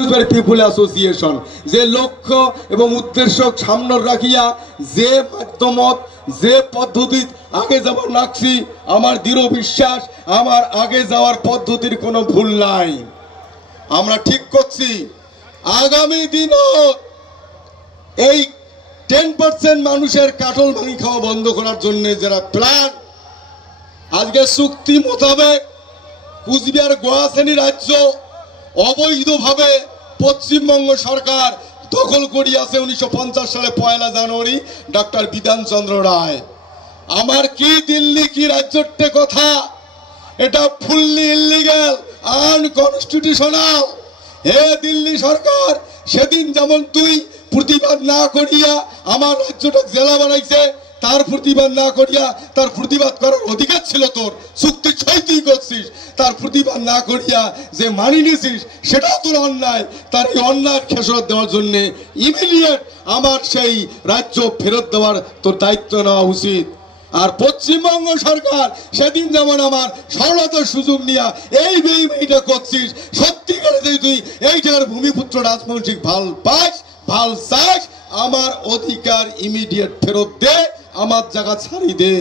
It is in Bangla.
পিপুল অ্যাসোসিয়েশন যে লক্ষ্য এবং উদ্দেশ্য সামনে রাখিয়া যে মাধ্যমত যে পদ্ধতি আগে যাবার নাকছি আমার দৃঢ় বিশ্বাস আমার আগে যাওয়ার পদ্ধতির কোনো ভুল নাই। আমরা ঠিক করছি আগামী দিনও এই 10% মানুষের কাটল ভাঙি খাওয়া বন্ধ করার জন্য যারা প্ল্যান আজকে চুক্তি মোতাবেক কুচবিহার গোয়াশ্রেণী রাজ্য অবৈধভাবে পশ্চিমবঙ্গ সরকার দখল করিয়াছে 1950 সালে 1 জানুয়ারি ডক্টর বিধানচন্দ্র রায়। আমার কি দিল্লি কি রাজ্যের কথা, এটা ফুললি ইলিগাল আনকনস্টিটিউশনাল। হে দিল্লি সরকার, সেদিন যেমন তুই প্রতিবাদ না করিয়া আমার রাজ্যটা জেলা বানাইছে, তার প্রতিবাদ না করিয়া তার প্রতিবাদ করার অধিকার ছিল তোর, চুক্তি সই করছিস, তার প্রতিবাদ না করিয়া যে মানি নিছিস সেটাও তোর অন্যায়। তার এই অন্যায় খেসারত দেওয়ার জন্য ইমিডিয়েট আমার সেই রাজ্য ফেরত দেওয়ার তোর দায়িত্ব নেওয়া উচিত। আর পশ্চিমবঙ্গ সরকার সেদিন যেমন আমার সরলতার সুযোগ নিয়ে এই বেইমানিটা করছিস, সত্যিকারে যদি তুই এই জায়গার ভূমিপুত্র রাজবংশিক ভাল পাস ভাল চাস, আমার অধিকার ইমিডিয়েট ফেরত দে, আমার জায়গা ছাড়ি দে।